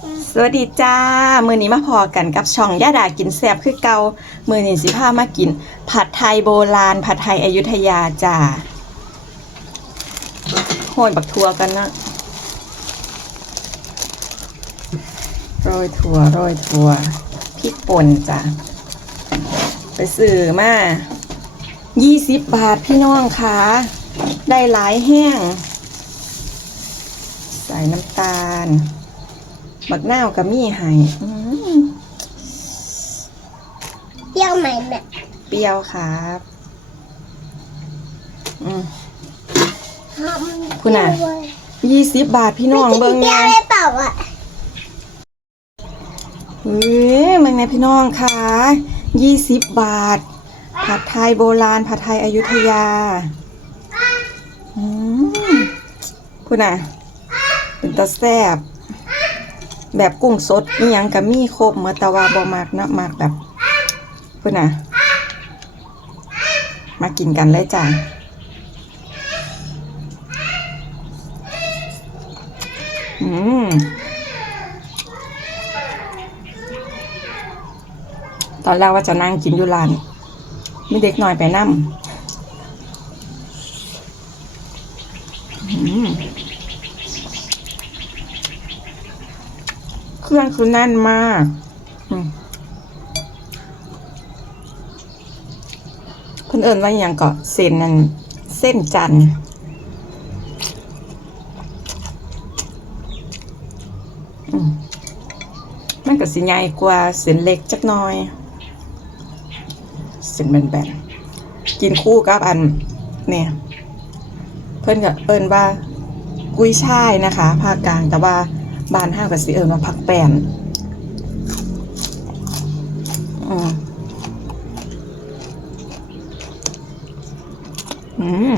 สวัสดีจ้า มือนี้มาพอกันกับช่องย่าดากินแซบคือเกามือนี้สิพามากิน ผัดไทยโบราณ ผัดไทยอยุธยาจ้าโหยบักทัวกันนะโรยถั่วโรยถั่วพริกป่นจ้ะไปซื้อมา20 บาทพี่น้องคะได้หลายแห้ง ใส่น้ำตาล บักนาวกับมี่ไห้อื้อเปรี้ยวไหมแม่เปรี้ยวครับอืมหอมคุณน่ะเปรี้ยวเว้ยยี่สิบบาทพี่น้องไม่เบิ่กิงนเปรี้ไงยวได้เปล่าอะเฮ้ยเบิ่งไงพี่น้องค่ะยี่สิบบาท ผัดไทยโบราณ ผัดไทยอยุธยา อืมคุณน่ะ เป็นตาแซ่บ แบบกุ้งสดนี่ยังกับมีครบเมื่อตะวาบอมากนะมากแบบคุณน่ะมากินกันเลยจ้ะอืมตอนแรกว่าจะนั่งกินอยู่ร้านมีเด็กน้อยไปนั่ม เครื่องคือแน่นมากอืมเพิ่นเอิญว่าอย่างเกาะเส้นนั่นเส้นจันมันก็สิใหญ่กว่าเส้นเล็กจักหน่อย เส้นแบนๆ กินคู่กับอันเนี่ย เพิ่นก็เอิ้นว่ากุ้ยช่ายนะคะ ภาคกลางแต่ว่า บ้านห้างก็สิเอิ้นว่าผักแปนอืมอืม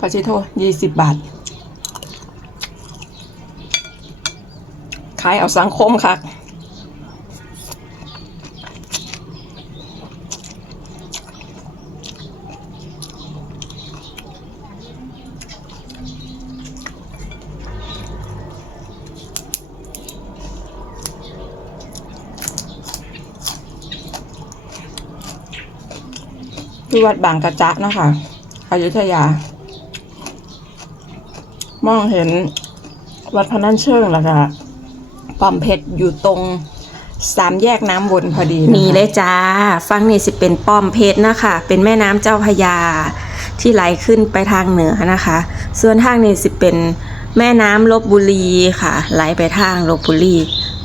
ปาชิโทยี่สิบบาท ขายเอาสังคมค่ะ ที่วัดบางกระจะนะคะอยุธยา มองเห็นวัดพนัญเชิงแล้วก็ปอมเพชรอยู่ตรงสามแยกน้ำวนพอดีนี่เลยจ้า ฟังนี่สิเป็นป้อมเพชรนะคะ เป็นแม่น้ำเจ้าพยา ที่ไหลขึ้นไปทางเหนือนะคะ ส่วนทางนี้สิเป็นแม่น้ำลบบุรีค่ะ ไหลไปทางลบบุรี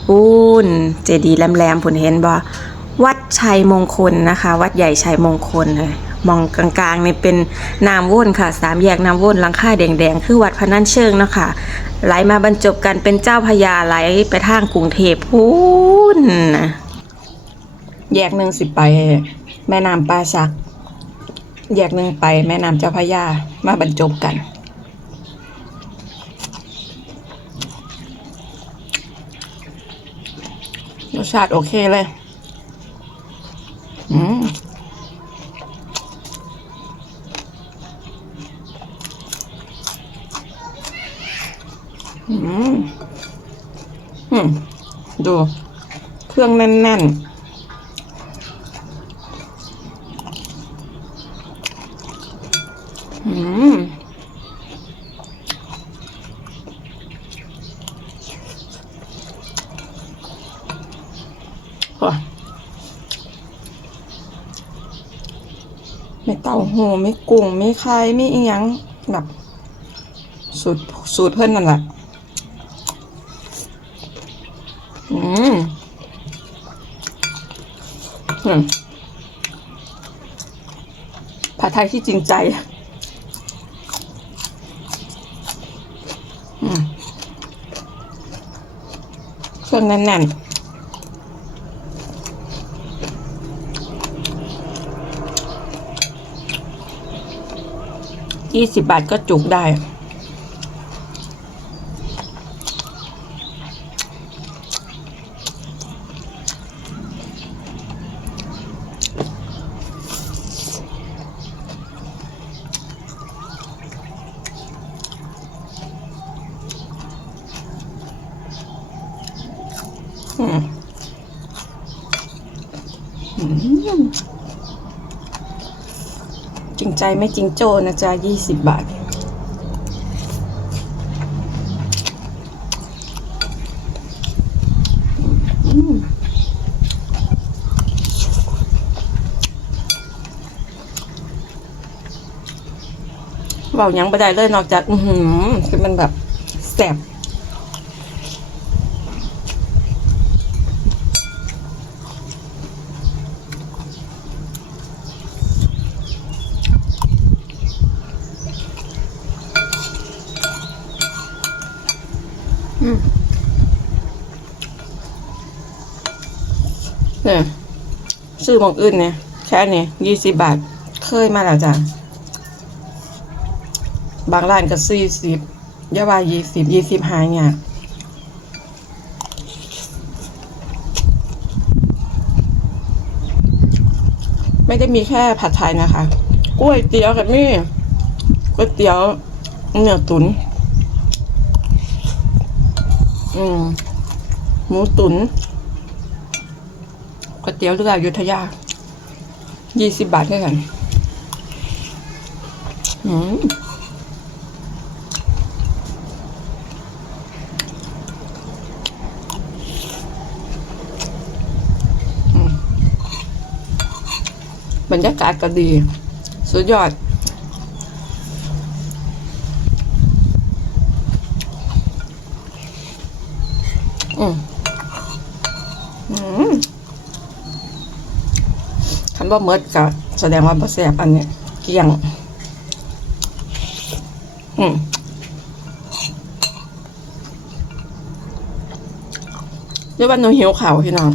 ปูนเจดีย์แหลมๆผลเห็นบ่ วัดชัยมงคลนะคะ วัดใหญ่ชัยมงคลเลยมองกลางๆนี่เป็นน้ำวนค่ะสามแยกน้ำวนหลังคาแดงๆ คือวัดพนัญเชิงเนาะค่ะไหลมาบรรจบกันเป็นเจ้าพระยาไหลไปทางกรุงเทพพูนนะแยกหนึ่งสิไป แม่น้ำป่าชัก แยกหนึ่งไปแม่น้ำเจ้าพระยามาบรรจบกันรสชาติโอเคเลย อืมอืม อืม ดู เครื่องแน่นๆอืม ไม่เต้าหูไม่กุ้งไม่ไข่ไม่อีหยังแบบสูตรสูตรเพื่อนนั่นแหละอืมอืมผัดไทยที่จริงใจอืมเครื่องแน่นๆ ยี่สิบบาทก็จุกได้ ริงใจไม่จริงโจ้นะจ๊ะยี่สิบบาท เบาหยังไม่ได้เลยนอกจาก อือหือคือมันแบบแสบ ซื้อมองอื่นเนี่ยแค่นี้ยี่สิบบาท เคยมาแล้วจ้ะบางร้านก็สี่สิบยาว่ายี่สิบยี่สิบหายเนี่ยไม่ได้มีแค่ผัดไทยนะคะก๋วยเตี๋ยวกับนี่ก๋วยเตี๋ยวเนื้อตุน อืม หมูตุนก๋วย เตี๋ยวเรืออยุธยายี่สิบบาทเท่ากันอืมบรรยากาศก็ดี สุดยอด อืมอืม คำว่าเมิดก็แสดงว่าบ่แซ่บอันเนี้ยเกลี่ยง อืมเรียกว่าหนูหิวข่าวพี่น้อง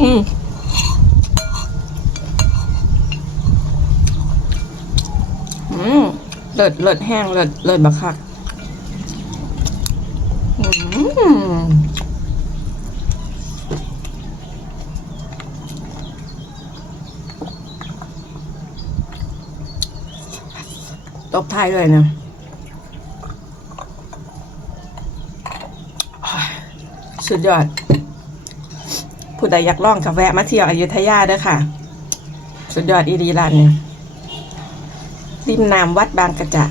อืมอืมเลิศเลิศแห้งเลิศเลิศบักคัก อืม ตบท้ายด้วยนะสุดยอด ผู้ใดอยากลองกับแวะมาเที่ยวอยุธยาเด้อค่ะ สุดยอดอีรีร้านเนี่ยริมน้ำวัดบางกระจะ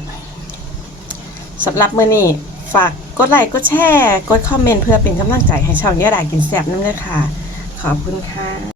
สำหรับมื้อนี้ฝากกดไลค์กดแชร์ กดคอมเมนต์เพื่อเป็นกำลังใจให้ช่องเนี้ยดายกินแซ่บนั่นเลยค่ะ ขอบคุณค่ะ